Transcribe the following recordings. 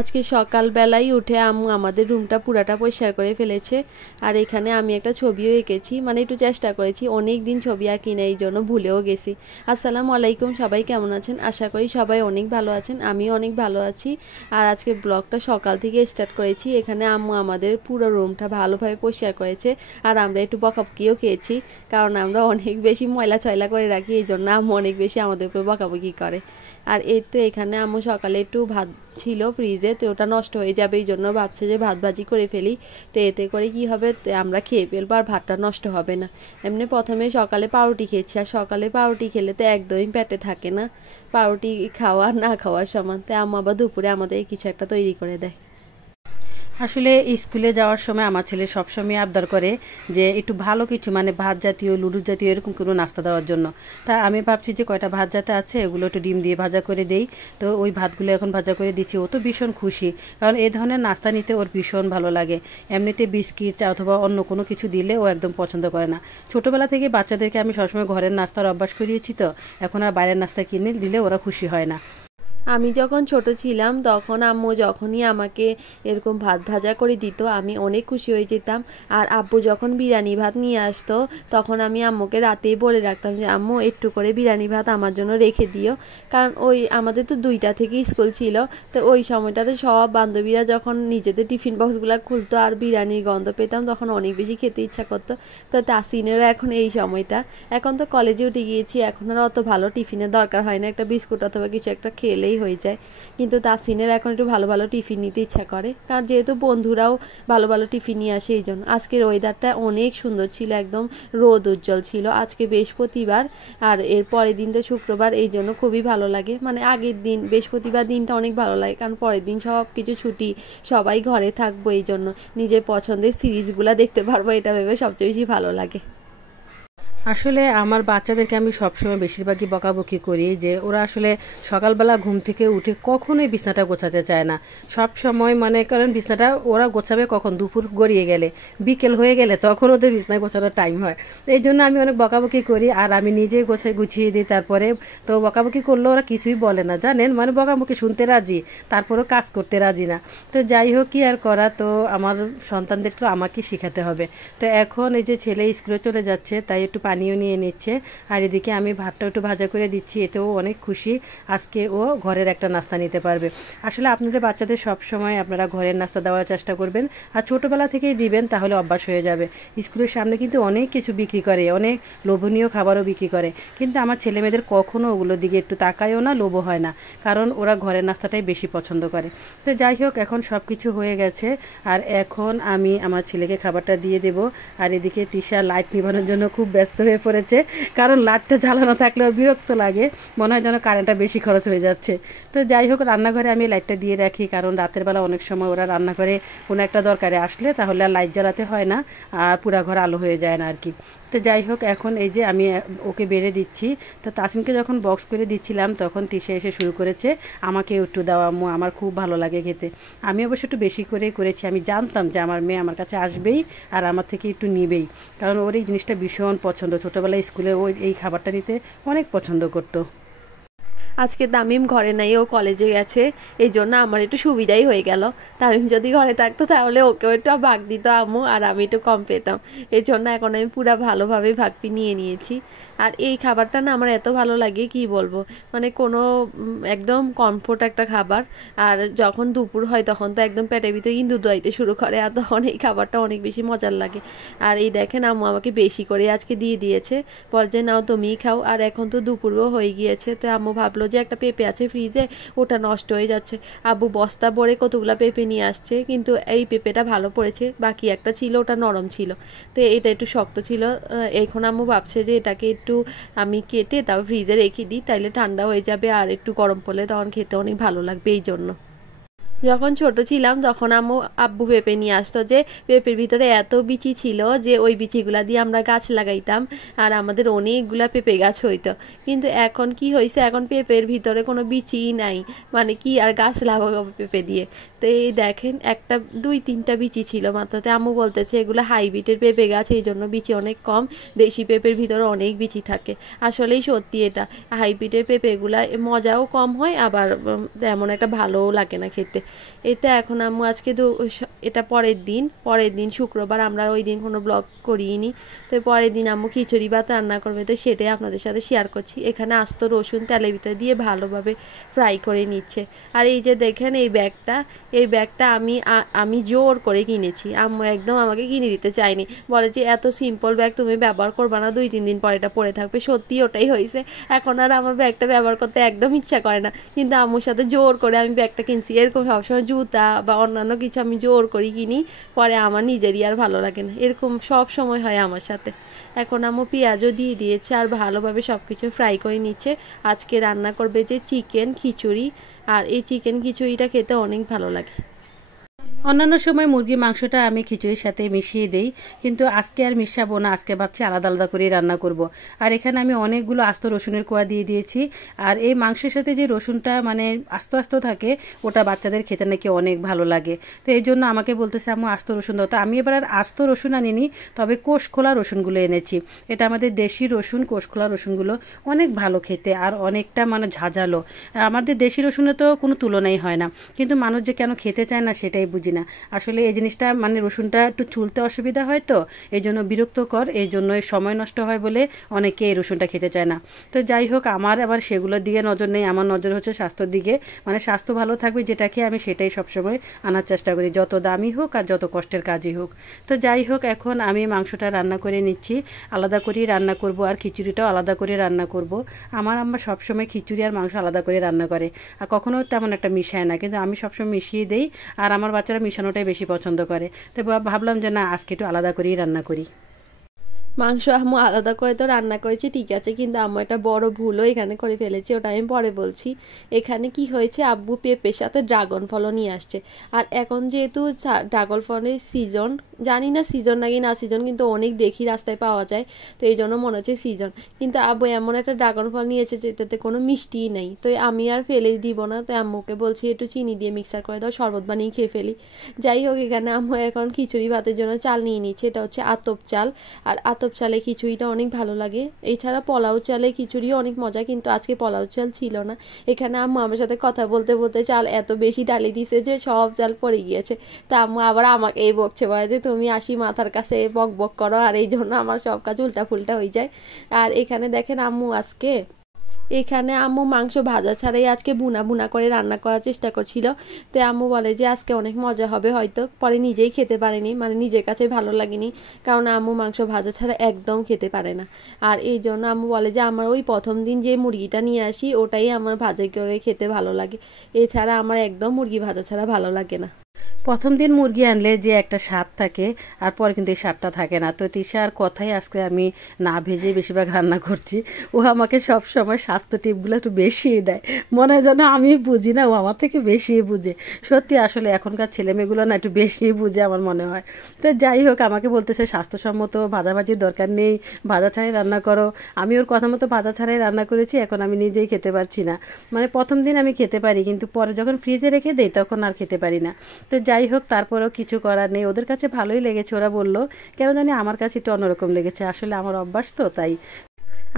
আজকে সকালবেলাই উঠে আম্মু আমাদের রুমটা পুরাটা পরিষ্কার করে ফেলেছে। আর এখানে আমি একটা ছবিও এঁকেছি, মানে একটু চেষ্টা করেছি, অনেক দিন ছবি আঁকি না, এই জন্য ভুলেও গেছি। আসসালামু আলাইকুম, সবাই কেমন আছেন? আশা করি সবাই অনেক ভালো আছেন, আমিও অনেক ভালো আছি। আর আজকে ব্লগটা সকাল থেকে স্টার্ট করেছি। এখানে আম্মু আমাদের পুরো রুমটা ভালোভাবে পরিষ্কার করেছে। আর আমরা একটু বকাবকিও খেয়েছি, কারণ আমরা অনেক বেশি ময়লা ছয়লা করে রাখি, এই জন্য আম্মু অনেক বেশি আমাদের উপর বকাবকি করে। আর এই তো এখানে আম্মু সকালে একটু ভাত ছিল ফ্রিজে, তো ওটা নষ্ট হয়ে যাবে, এই জন্য ভাবছে যে ভাত ভাজি করে ফেলি, তো এতে করে কি হবে, আমরা খেয়ে ফেলবো আর ভাতটা নষ্ট হবে না। এমনি প্রথমে সকালে পাউরুটি খেয়েছি, আর সকালে পাউরুটি খেলে তো একদমই পেটে থাকে না, পাউরুটি খাওয়া না খাওয়ার সমান। তাই আম্মু আবার দুপুরে আমাদের কিছু একটা তৈরি করে দেয়। আসলে স্কুলে যাওয়ার সময় আমার ছেলে সবসময় আবদার করে যে একটু ভালো কিছু, মানে ভাত জাতীয়, লুডুস জাতীয় এরকম কোনো নাস্তা দেওয়ার জন্য। তা আমি ভাবছি যে কয়টা ভাত জাতে আছে ওগুলো একটু ডিম দিয়ে ভাজা করে দেই। তো ওই ভাতগুলো এখন ভাজা করে দিচ্ছি। ও তো ভীষণ খুশি, কারণ এই ধরনের নাস্তা নিতে ওর ভীষণ ভালো লাগে। এমনিতে বিস্কিট অথবা অন্য কোনো কিছু দিলে ও একদম পছন্দ করে না। ছোটোবেলা থেকে বাচ্চাদেরকে আমি সবসময় ঘরের নাস্তার অভ্যাস করিয়েছি, তো এখন আর বাইরের নাস্তা কিনে দিলে ওরা খুশি হয় না। আমি যখন ছোট ছিলাম তখন আম্মু যখনই আমাকে এরকম ভাত ভাজা করে দিত আমি অনেক খুশি হয়ে যেতাম। আর আব্বু যখন বিরিয়ানি ভাত নিয়ে আসতো তখন আমি আম্মুকে রাতেই বলে রাখতাম যে আম্মু একটু করে বিরিয়ানি ভাত আমার জন্য রেখে দিও, কারণ ওই আমাদের তো 2টা থেকে স্কুল ছিল। তো ওই সময়টাতে সব বান্ধবীরা যখন নিজেদের টিফিন বক্সগুলো খুলতো আর বিরিয়ানির গন্ধ পেতাম, তখন অনেক বেশি খেতে ইচ্ছা করতো। তো তাসিনেরও এখন এই সময়টা, এখন তো কলেজে উঠে গিয়েছি, এখন আর অত ভালো টিফিনের দরকার হয় না, একটা বিস্কুট অথবা কিছু একটা খেলেই হয়ে যায়। কিন্তু তাসিনের এখন একটু ভালো ভালো টিফিন নিতে ইচ্ছা করে, কারণ যেহেতু বন্ধুরাও ভালো ভালো টিফিন নিয়ে আসে, এই জন্য। আজকের ওয়েদারটা অনেক সুন্দর ছিল, একদম রোদ উজ্জ্বল ছিল। আজকে বৃহস্পতিবার আর এর পরের দিন তো শুক্রবার, এই জন্য খুবই ভালো লাগে। মানে আগের দিন বৃহস্পতিবার দিনটা অনেক ভালো লাগে, কারণ পরের দিন সব কিছু ছুটি, সবাই ঘরে থাকবো, এই জন্য নিজের পছন্দের সিরিজগুলো দেখতে পারবো, এটা ভেবে সবচেয়ে বেশি ভালো লাগে। আসলে আমার বাচ্চাদেরকে আমি সবসময় বেশিরভাগই বকাবকি করি যে ওরা আসলে সকালবেলা ঘুম থেকে উঠে কখনোই বিছনাটা গোছাতে চায় না। সব সময় মানে কারণ বিছনাটা ওরা গোছাবে কখন, দুপুর গড়িয়ে গেলে, বিকেল হয়ে গেলে, তখন ওদের বিছনায় গোছানোর টাইম হয়। তো এই জন্য আমি অনেক বকাবকি করি, আর আমি নিজেই গুছিয়ে দিই। তারপরে তো বকাবকি করলে ওরা কিছুই বলে না, জানেন, মানে বকাবকি শুনতে রাজি, তারপরেও কাজ করতে রাজি না। তো যাই হোক, কি আর করা, তো আমার সন্তানদেরকে আমাকে শেখাতে হবে। তো এখন এই যে ছেলে স্কুলে চলে যাচ্ছে, তাই একটু পানিও নিয়ে নিচ্ছে। আর এদিকে আমি ভাতটা একটু ভাজা করে দিচ্ছি, এতেও অনেক খুশি। আজকে ও ঘরের একটা নাস্তা নিতে পারবে। আসলে আপনাদের বাচ্চাদের সব সময় আপনারা ঘরের নাস্তা দেওয়ার চেষ্টা করবেন, আর ছোটোবেলা থেকেই দিবেন, তাহলে অভ্যাস হয়ে যাবে। স্কুলের সামনে কিন্তু অনেক কিছু বিক্রি করে, অনেক লোভনীয় খাবারও বিক্রি করে, কিন্তু আমার ছেলেমেয়েদের কখনও ওগুলোর দিকে একটু তাকায়ও না, লোভও হয় না, কারণ ওরা ঘরের নাস্তাটাই বেশি পছন্দ করে। তো যাই হোক, এখন সব কিছু হয়ে গেছে, আর এখন আমি আমার ছেলেকে খাবারটা দিয়ে দেব। আর এদিকে তিশা লাইট নিভানোর জন্য খুব ব্যস্ত হয়ে পড়েছে, কারণ লাইটটা জ্বালানো থাকলেও বিরক্ত লাগে, মনে হয় যেন কারেন্টটা বেশি খরচ হয়ে যাচ্ছে। তো যাই হোক, রান্নাঘরে আমি লাইটটা দিয়ে রাখি, কারণ রাতের বেলা অনেক সময় ওরা রান্নাঘরে কোনো একটা দরকারে আসলে তাহলে আর লাইট জ্বালাতে হয় না, আর পুরা ঘর আলো হয়ে যায় না আর কি। তো যাই হোক, এখন এই যে আমি ওকে বেড়ে দিচ্ছি। তো তাসিনকে যখন বক্স করে দিচ্ছিলাম তখন তিশা এসে শুরু করেছে আমাকে একটু দেওয়া, আম্মু আমার খুব ভালো লাগে খেতে। আমি অবশ্য একটু বেশি করে করেছি, আমি জানতাম যে আমার মেয়ে আমার কাছে আসবেই আর আমার থেকে একটু নিবেই, কারণ ওর এই জিনিসটা ভীষণ পছন্দ। ছোটোবেলায় স্কুলে ওই এই খাবারটা নিতে অনেক পছন্দ করতো। আজকে তামিম ঘরে নাই, ও কলেজে গেছে, এই জন্য আমার একটু সুবিধাই হয়ে গেল। তামিম যদি ঘরে থাকতো তাহলে ওকেও একটু ভাগ দিত আম্মু, আর আমি একটু কম পেতাম। এই জন্য এখন আমি পুরো ভালোভাবে ভাগটি নিয়ে নিয়েছি। আর এই খাবারটা না আমার এত ভালো লাগে কি বলবো, মানে কোনো একদম কমফোর্ট একটা খাবার। আর যখন দুপুর হয় তখন তো একদম পেটের ভিতরে ইন্দুর দোয়াইতে শুরু করে, আর তখন এই খাবারটা অনেক বেশি মজার লাগে। আর এই দেখেন আম্মু আমাকে বেশি করে আজকে দিয়ে দিয়েছে, বল যে নাও তুমিই খাও। আর এখন তো দুপুরও হয়ে গিয়েছে, তো আম্মু ভাবলো যে একটা পেঁপে আছে ফ্রিজে, ওটা নষ্ট হয়ে যাচ্ছে। আব্বু বস্তা ভরে কতগুলা পেঁপে নিয়ে আসছে, কিন্তু এই পেঁপেটা ভালো পড়েছে, বাকি একটা ছিল ওটা নরম ছিল, তো এটা একটু শক্ত ছিল। এখন আম্মু ভাবছে যে এটাকে একটু আমি কেটে তারপর ফ্রিজে রেখে দিই, তাইলে ঠান্ডা হয়ে যাবে, আর একটু গরম পড়লে তখন খেতে অনেক ভালো লাগবে, এই জন্য। যখন ছোট ছিলাম তখন আব্বু পেঁপে নিয়ে আসতো, যে পেঁপের ভিতরে এত বিচি ছিল যে ওই বিচিগুলা দিয়ে আমরা গাছ লাগাইতাম, আর আমাদের অনেকগুলা পেঁপে গাছ হইতো। কিন্তু এখন কি হয়েছে, এখন পেঁপের ভিতরে কোনো বিচিই নাই, মানে কি আর গাছ লাগাবো পেঁপে দিয়ে। তো এই দেখেন একটা 2-3টা বিচি ছিল মাত্র, তো আম্মু বলতেছে এগুলো হাইব্রিডের পেঁপে গাছ, এই জন্য বিচি অনেক কম, দেশি পেঁপের ভিতরে অনেক বিচি থাকে। আসলেই সত্যি, এটা হাইব্রিডের পেঁপেগুলা মজাও কম হয়, আবার তেমন একটা ভালোও লাগে না খেতে। এতে এখন আম্মু আজকে এটা পরের দিন শুক্রবার, আমরা ওই দিন কোনো ব্লগ করিনি। তো পরের দিন আম্মু খিচুড়ি ভাত রান্না করবে, তো সেটাই আপনাদের সাথে শেয়ার করছি। এখানে আস্ত রসুন তেলের ভিতরে দিয়ে ভালোভাবে ফ্রাই করে নিচ্ছে। আর এই যে দেখেন এই ব্যাগটা আমি জোর করে কিনেছি, আম্মু একদম আমাকে কিনে দিতে চায়নি, বলে যে এত সিম্পল ব্যাগ তুমি ব্যবহার করবা না, 2-3 দিন পরে এটা পরে থাকবে। সত্যি ওটাই হয়েছে, এখন আর আমার ব্যাগটা ব্যবহার করতে একদম ইচ্ছা করে না, কিন্তু আম্মুর সাথে জোর করে আমি ব্যাগটা কিনছি। এরকম সবসময় জুতা বা অন্যান্য কিছু আমি জোর করে কিনি, পরে আমার নিজেরই আর ভালো লাগে না, এরকম সব সময় হয় আমার সাথে। এখন আম্মু পেঁয়াজও দিয়ে দিয়েছে আর ভালোভাবে সব কিছু ফ্রাই করে নিচ্ছে। আজকে রান্না করবে যে চিকেন খিচুড়ি, আর এই চিকেন খিচুড়িটা খেতে অনেক ভালো লাগে। অন্যান্য সময় মুরগির মাংসটা আমি খিচুড়ির সাথে মিশিয়ে দিই, কিন্তু আজকে আর মিশাবো না, আজকে ভাবছি আলাদা আলাদা করে রান্না করব। আর এখানে আমি অনেকগুলো আস্ত রসুনের কোয়া দিয়ে দিয়েছি। আর এই মাংসের সাথে যে রসুনটা মানে আস্ত আস্ত থাকে, ওটা বাচ্চাদের খেতে নাকি অনেক ভালো লাগে। তো এই জন্য আমাকে বলতেছে আম্মু আস্ত রসুন দাও। তো আমি এবার আর আস্ত রসুন আনিনি, তবে কোষ খোলা রসুনগুলো এনেছি। এটা আমাদের দেশি রসুন, কোষ খোলা রসুনগুলো অনেক ভালো খেতে আর অনেকটা মানে ঝাঁঝালো। আমাদের দেশি রসুনে তো কোনো তুলনাই হয় না, কিন্তু মানুষ যে কেন খেতে চায় না সেটাই বুঝি না। আসলে এই জিনিসটা মানে রসুনটা একটু চুলতে অসুবিধা হয়, তো এই জন্য বিরক্তকর, এই জন্য সময় নষ্ট হয় বলে অনেকে এই রসুনটা খেতে চায় না। তো যাই হোক, আমার আবার সেগুলোর দিকে নজর নেই, আমার নজর হচ্ছে স্বাস্থ্যর দিকে, মানে স্বাস্থ্য ভালো থাকবে যেটা খেয়ে আমি সেটাই সবসময় আনার চেষ্টা করি, যত দামি হোক আর যত কষ্টের কাজই হোক। তো যাই হোক, এখন আমি মাংসটা রান্না করে নিচ্ছি, আলাদা করেই রান্না করব, আর খিচুড়িটাও আলাদা করে রান্না করব। আমার আম্মা সবসময় খিচুড়ি আর মাংস আলাদা করে রান্না করে, আর কখনো তেমন একটা মিশায় না, কিন্তু আমি সবসময় মিশিয়ে দেই, আর আমার বাচ্চারা মিশানোটাই বেশি পছন্দ করে। তো ভাবলাম যে না, আজকে একটু আলাদা করেই রান্না করি। মাংস আম্মু আলাদা করে তো রান্না করেছি ঠিক আছে, কিন্তু আম্মু একটা বড় ভুলও এখানে করে ফেলেছে, ওটা আমি পরে বলছি। এখানে কি হয়েছে, আব্বু পেঁপের সাথে ড্রাগন ফলও নিয়ে আসছে। আর এখন যেহেতু ড্রাগন ফলের সিজন, জানি না সিজন নাকি না সিজন, কিন্তু অনেক দেখি রাস্তায় পাওয়া যায়, তো এই জন্য মনে হচ্ছে সিজন। কিন্তু আব্বু এমন একটা ড্রাগন ফল নিয়েছে যেটাতে কোনো মিষ্টিই নেই, তো আমি আর ফেলে দিব না, তো আম্মুকে বলছি একটু চিনি দিয়ে মিক্সার করে দাও, শরবত বানিয়ে খেয়ে ফেলি। যাই হোক, এখানে আম্মু এখন খিচুড়ি ভাতের জন্য চাল নিয়ে নিচ্ছে, এটা হচ্ছে আতপ চাল। আর আতপ চালে খিচুড়িটা অনেক ভালো লাগে, এছাড়া পোলাও চালে খিচুড়িও অনেক মজা, কিন্তু আজকে পোলাও চাল ছিল না। এখানে আম্মু আমার সাথে কথা বলতে বলতে চাল এত বেশি ডালি দিছে যে সব চাল পড়ে গিয়েছে। তা আম্মু আবার আমাকে এই বকছে, বলে যে তুমি আসি মাথার কাছে বক বক করো, আর এই জন্য আমার সব কাজ উল্টা ফুল্টা হয়ে যায়। আর এখানে দেখেন আম্মু মাংস ভাজা ছাড়াই আজকে বুনা বুনা করে রান্না করার চেষ্টা করছিল। তো আম্মু বলে যে আজকে অনেক মজা হবে, হয়তো পরে নিজেই খেতে পারেনি, মানে নিজের কাছে ভালো লাগেনি, কারণ আম্মু মাংস ভাজা ছাড়া একদম খেতে পারে না। আর এই জন্য আম্মু বলে যে আমার ওই প্রথম দিন যে মুরগিটা নিয়ে আসি ওটাই আমার ভাজা করে খেতে ভালো লাগে, এছাড়া আমার একদম মুরগি ভাজা ছাড়া ভালো লাগে না। প্রথম দিন মুরগি আনলে যে একটা স্বাদ থাকে, আর পরে কিন্তু এই স্বাদটা থাকে না। তো তিশার কথাই আজকে আমি না ভেজে বেশিরভাগ রান্না করছি। ও আমাকে সব সময় স্বাস্থ্য টিপগুলো একটু বেশিই দেয়, মনে হয় যেন আমি বুঝি না, ও আমার থেকে বেশি বুঝে। সত্যি আসলে এখনকার ছেলেমেয়েগুলো না একটু বেশি বুঝে আমার মনে হয়। তো যাই হোক, আমাকে বলতেছে স্বাস্থ্যসম্মত ভাজাভাজির দরকার নেই, ভাজা ছাড়াই রান্না করো। আমি ওর কথা মতো ভাজা ছাড়াই রান্না করেছি, এখন আমি নিজেই খেতে পারছি না। মানে প্রথম দিন আমি খেতে পারি, কিন্তু পরে যখন ফ্রিজে রেখে দেই তখন আর খেতে পারি না। তো যাই হোক, তারপরেও কিছু করার নেই, ওদের কাছে ভালোই লেগেছে। ওরা বললো কেন জানি আমার কাছে একটু অন্যরকম লেগেছে, আসলে আমার অভ্যাস তো তাই।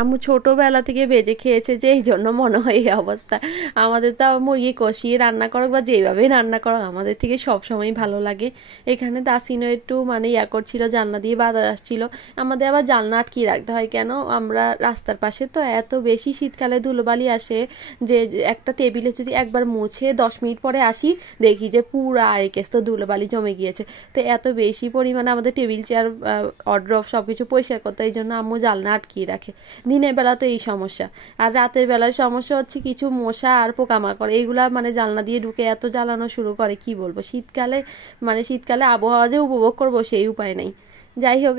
আম্মু ছোটোবেলা থেকে ভেজে খেয়েছে যে এই জন্য মনে হয় এই অবস্থা। আমাদের তো মুরগি কষিয়ে রান্না করো বা যেভাবেই রান্না করো আমাদের থেকে সবসময় ভালো লাগে। এখানে তাসিনও একটু মানে করছিল, জানলা দিয়ে বাতাস আসছিল। আমাদের আবার জানলা আটকিয়ে রাখতে হয় কেন, আমরা রাস্তার পাশে তো, এত বেশি শীতকালে ধুলোবালি আসে যে একটা টেবিলে যদি একবার মুছে 10 মিনিট পরে আসি দেখি যে পুরা আরেকেস তো ধুলোবালি জমে গিয়েছে। তো এত বেশি পরিমাণে আমাদের টেবিল চেয়ার অড্রফ সব কিছু পরিষ্কার করতে, এই জন্য আম্মু জানলা আটকিয়ে রাখে। দিনের বেলা তো এই সমস্যা, আর রাতের বেলার সমস্যা হচ্ছে কিছু মশা আর পোকামাকড়, এইগুলা মানে জানলা দিয়ে ঢুকে এত জ্বালানো শুরু করে, কি বলবো। শীতকালে আবহাওয়া যে উপভোগ করবো সেই উপায় নেই। যাই হোক,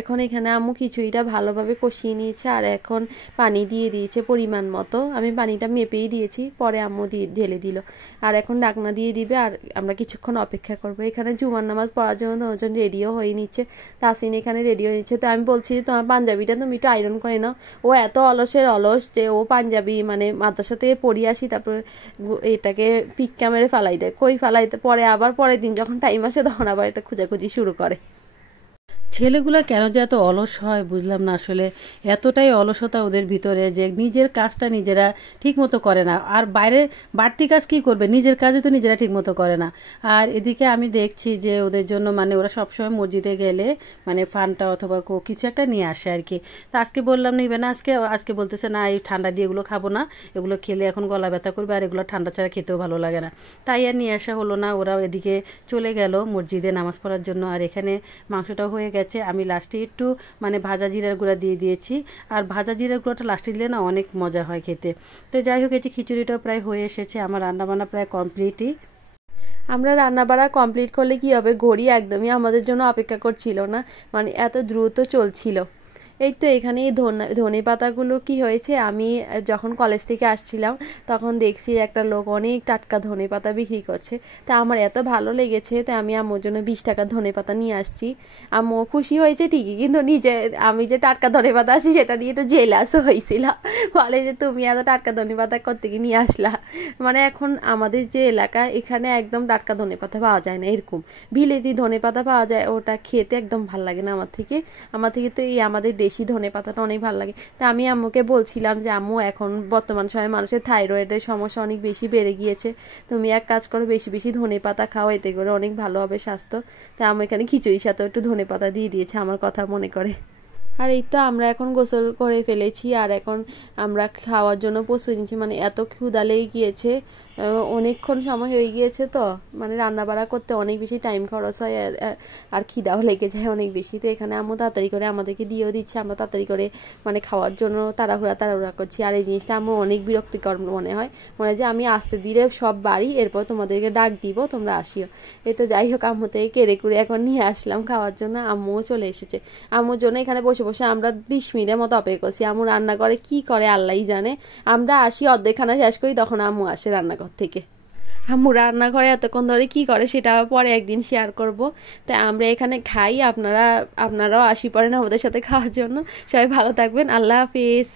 এখন এখানে আম্মু খিচুড়িটা ভালোভাবে কষিয়ে নিয়েছে, আর এখন পানি দিয়ে দিয়েছে পরিমাণ মতো। আমি পানিটা মেপেই দিয়েছি, পরে আম্মু ঢেলে দিল। আর এখন ঢাকনা দিয়ে দিবে, আর আমরা কিছুক্ষণ অপেক্ষা করব। এখানে জুমার নামাজ পড়ার জন্য দুজন রেডিও হয়ে নিচ্ছে, তাসিন এখানে রেডি হয়ে নিচ্ছে। তো আমি বলছি যে তোমার পাঞ্জাবিটা তুমি একটু আয়রন করে নাও। ও এত অলস যে ও পাঞ্জাবি মানে মাদ্রাসা থেকে পড়িয়ে আসি, তারপর এটাকে পিক্কা মেরে ফালাই দেয়, কই ফালাইতে, পরে আবার পরের দিন যখন টাইম আসে তখন আবার এটা খোঁজাখুঁজি শুরু করে। ছেলেগুলা কেন যে এত অলস হয় বুঝলাম না আসলে। এতটাই অলসতা ওদের ভিতরে যে নিজের কাজটা নিজেরা ঠিক মতো করে না, আর বাইরের বাড়তি কাজ কি করবে, নিজের কাজে তো নিজেরা ঠিক মতো করে না। আর এদিকে আমি দেখছি যে ওদের জন্য মানে ওরা সবসময় মসজিদে গেলে মানে ফান্টা অথবা কিছু একটা নিয়ে আসে আর কি। তা আজকে বললাম নিবে না, আজকে আজকে বলতেছে না এই ঠান্ডা দিয়ে এগুলো খাবো না, এগুলো খেলে এখন গলা ব্যথা করবে, আর এগুলো ঠান্ডা ছাড়া খেতেও ভালো লাগে না। তাই আর নিয়ে আসা হলো না। ওরা এদিকে চলে গেল মসজিদে নামাজ পড়ার জন্য, আর এখানে মাংসটাও হয়ে গেছে। আমি লাস্টে একটু মানে ভাজা জিরার গুঁড়া দিয়ে দিয়েছি, আর ভাজা জিরার গুঁড়াটা লাস্টে দিলে না অনেক মজা হয় খেতে। তো যাই হোক, এই যে খিচুড়িটাও প্রায় হয়ে এসেছে, আমার রান্নাবান্না প্রায় কমপ্লিটই। আমরা রান্না বাড়া কমপ্লিট করলে কি হবে, ঘড়ি একদমই আমাদের জন্য অপেক্ষা করছিল না, মানে এত দ্রুত চলছিল। এই তো এখানে এই ধনে পাতাগুলো কি হয়েছে, আমি যখন কলেজ থেকে আসছিলাম তখন দেখছি একটা লোক অনেক টাটকা ধনে পাতা বিক্রি করছে। তা আমার এত ভালো লেগেছে, তাই আমি আম্মুর জন্য 20 টাকার ধনে পাতা নিয়ে আসছি। আম্মু খুশি হয়েছে ঠিকই, কিন্তু নিজে আমি যে টাটকা ধনে পাতা আসি সেটা নিয়ে একটু জেলাসও হয়েছিল। বলে যে তুমি এত টাটকা ধনে পাতা কোত্থেকে নিয়ে আসলা। মানে এখন আমাদের যে এলাকা এখানে একদম টাটকা ধনে পাতা পাওয়া যায় না, এরকম বিলেতি ধনে পাতা পাওয়া যায়, ওটা খেতে একদম ভাল লাগে না আমার থেকে তো এই আমাদের দেশি ধনে পাতাটা অনেক ভালো লাগে। তা আমি আম্মুকে বলছিলাম যে আম্মু এখন বর্তমান সময়ে মানুষের থাইরয়েডের সমস্যা অনেক বেশি বেড়ে গিয়েছে, তুমি এক কাজ করো বেশি বেশি ধনে পাতা খাও, এতে করে অনেক ভালো হবে স্বাস্থ্য। তা আম্মু এখানে খিচুড়ির সাথেও একটু ধনে পাতা দিয়ে দিয়েছে আমার কথা মনে করে। আর এই তো আমরা এখন গোসল করে ফেলেছি, আর এখন আমরা খাওয়ার জন্য প্রস্তুতি নিচ্ছি। মানে এত ক্ষুধা লেগে গিয়েছে, অনেকক্ষণ সময় হয়ে গিয়েছে, তো মানে রান্না বাড়া করতে অনেক বেশি টাইম খরচ হয়, আর খিদাও লেগে যায় অনেক বেশি। তো এখানে আম্মু তাড়াতাড়ি করে আমাদেরকে দিয়েও দিচ্ছে, আমরা তাড়াতাড়ি করে মানে খাওয়ার জন্য তাড়াহুড়া করছি। আর এই জিনিসটা আমার অনেক বিরক্তিকর মনে হয় যে আমি আস্তে ধীরে সব বাড়ি, এরপর তোমাদেরকে ডাক দিব, তোমরা আসিও। এই তো যাই হোক, আম্মু থেকে কেড়ে কুড়ে এখন নিয়ে আসলাম খাওয়ার জন্য। আম্মুও চলে এসেছে। আম্মুর জন্য এখানে বসে বসে আমরা 20 মিনিটের মতো অপেক্ষা করছি। আম্মু রান্না করে কি করে আল্লাহই জানে। আমরা আসি অর্ধেকখানা শেষ করি, তখন আম্মু আসে রান্নাঘর থেকে। আম্মু রান্নাঘরে এতক্ষণ ধরে কি করে সেটা পরে একদিন শেয়ার করব। তাই আমরা এখানে খাই, আপনারাও আসি পড়েন আমাদের সাথে খাওয়ার জন্য। সবাই ভালো থাকবেন, আল্লাহ হাফিজ।